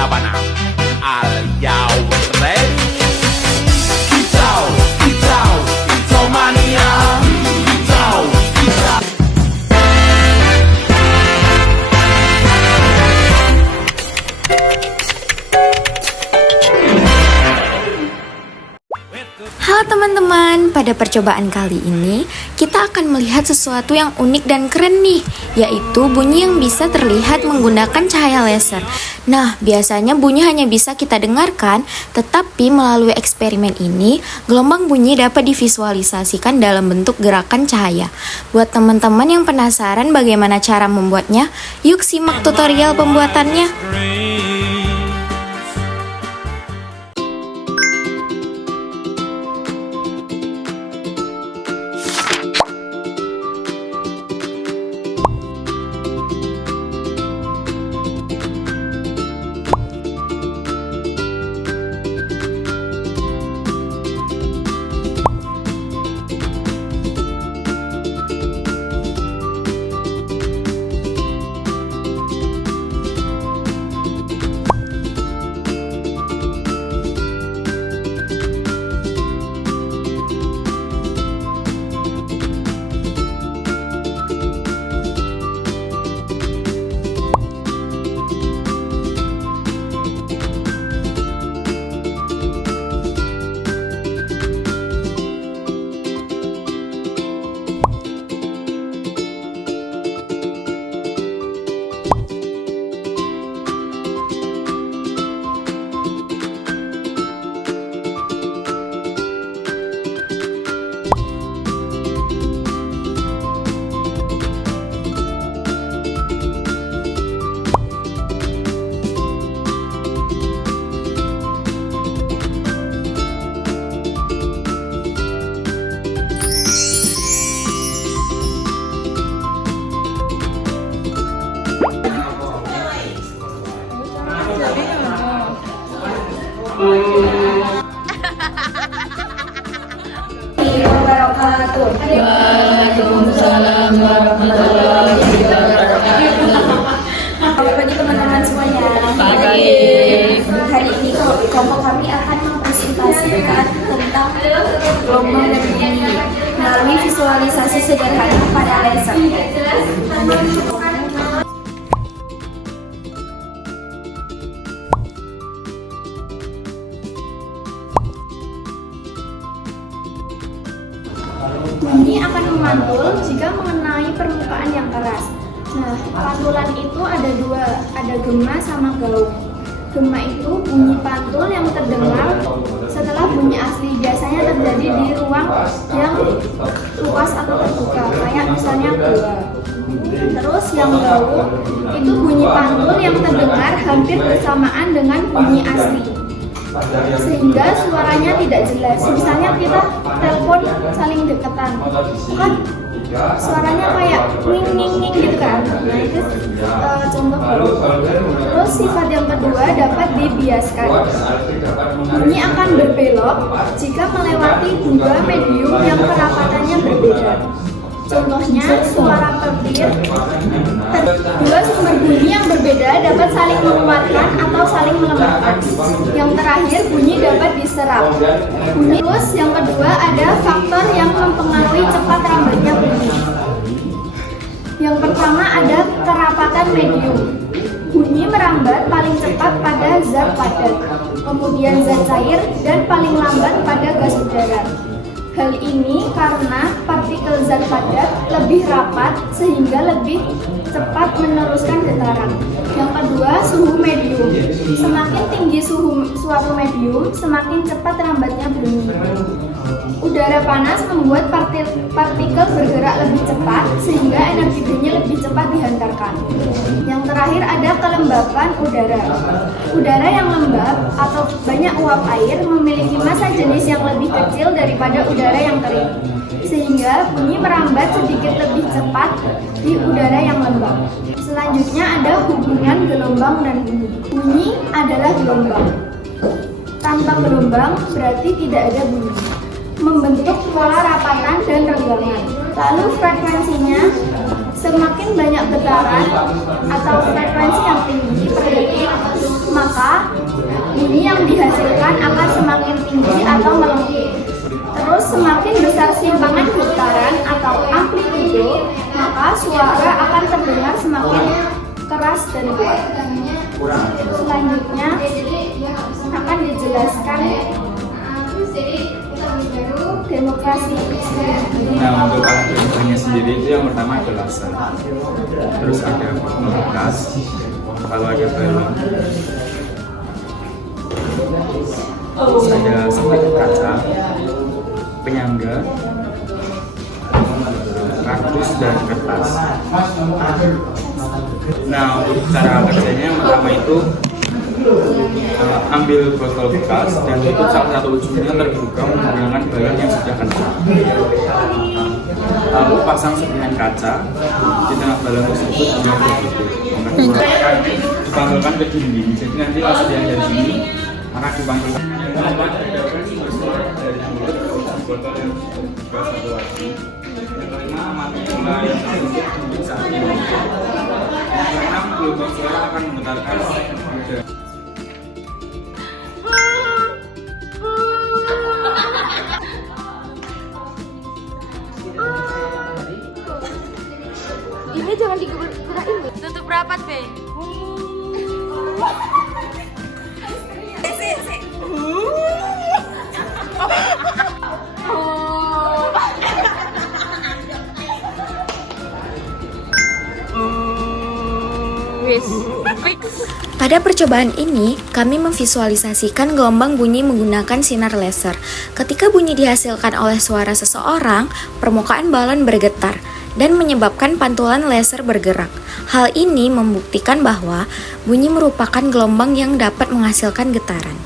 Labana. Are you ready? Kicau, kicau, kicau mania. Kicau, kicau. Halo teman-teman, pada percobaan kali ini kita akan melihat sesuatu yang unik dan keren nih, yaitu bunyi yang bisa terlihat menggunakan cahaya laser. Nah, biasanya bunyi hanya bisa kita dengarkan, tetapi melalui eksperimen ini, gelombang bunyi dapat divisualisasikan dalam bentuk gerakan cahaya. Buat teman-teman yang penasaran bagaimana cara membuatnya, yuk simak tutorial pembuatannya. Waalaikumsalam warahmatullahi wabarakatuh. Selamat pagi teman-teman semuanya. Pagi. Hari ini kelompok kami akan mempresentasikan tentang gelombang dan bunyi melalui visualisasi sederhana pada laser. Bunyi akan memantul jika mengenai permukaan yang keras. Nah, pantulan itu ada dua, ada gema sama gaung. Gema itu bunyi pantul yang terdengar setelah bunyi asli, biasanya terjadi di ruang yang luas atau terbuka, kayak misalnya gua. Terus yang gaung itu bunyi pantul yang terdengar hampir bersamaan dengan bunyi asli, sehingga suaranya tidak jelas. Misalnya kita telepon saling deketan, kan suaranya kayak ning ning ning gitu kan. Nah itu contoh gaung. Terus sifat yang kedua dapat dibiaskan. Bunyi akan berbelok jika melewati dua medium yang kerapatannya berbeda. Contohnya suara petir. Dua sumber bunyi yang berbeda dapat saling menguatkan atau saling melemahkan. Yang terakhir, bunyi dapat diserap. Bunyi. Terus yang kedua ada faktor yang mempengaruhi cepat rambatnya bunyi. Yang pertama ada kerapatan medium. Bunyi merambat paling cepat pada zat padat, kemudian zat cair, dan paling lambat pada gas udara. Hal ini karena partikel zat padat lebih rapat sehingga lebih cepat meneruskan getaran. Yang kedua, suhu medium. Semakin tinggi suhu suatu medium, semakin cepat rambatnya bunyi. Udara panas membuat partikel bergerak lebih cepat sehingga energi bunyi lebih cepat dihantarkan. Yang terakhir ada kelembapan udara. Udara yang lembab atau banyak uap air memiliki massa jenis yang lebih kecil daripada udara yang kering, sehingga bunyi merambat sedikit lebih cepat di udara yang lembab. Selanjutnya ada hubungan gelombang dan bunyi. Bunyi adalah gelombang. Tanpa gelombang berarti tidak ada bunyi. Membentuk pola rapatan dan renggangan. Lalu frekuensinya, semakin banyak getaran atau frekuensi yang tinggi per detik, maka bunyi yang dihasilkan akan semakin tinggi atau melengking. Terus semakin besar simpangan getaran atau amplitudo, maka suara akan terdengar semakin keras dan kuat. Selanjutnya akan dijelaskan demokrasi. Nah, untuk alat pengukurnya sendiri itu yang pertama adalah laser, terus ada bekas, kalau ada balon, terus ada spek kaca, penyangga, kardus dan kertas. Nah, untuk cara kerjanya yang pertama itu ambil botol bekas dan tutup salah satu ujungnya terbuka menggunakan balon yang sudah kencang. Lalu pasang serpihan kaca di tengah balon tersebut dengan begitu. Dipanggulkan ke dinding. Jadi nanti pas dia dari sini akan dipanggulkan. Yang keempat bersuara dari mulut botol yang terbuka satu lagi. Yang kelima mati bola yang tertutup dinding saat ini. Yang keenam gelombang suara akan menggetarkan udara. Ini jangan digerakin. Tutup rapat, Be. Pada percobaan ini, kami memvisualisasikan gelombang bunyi menggunakan sinar laser. Ketika bunyi dihasilkan oleh suara seseorang, permukaan balon bergetar dan menyebabkan pantulan laser bergerak. Hal ini membuktikan bahwa bunyi merupakan gelombang yang dapat menghasilkan getaran.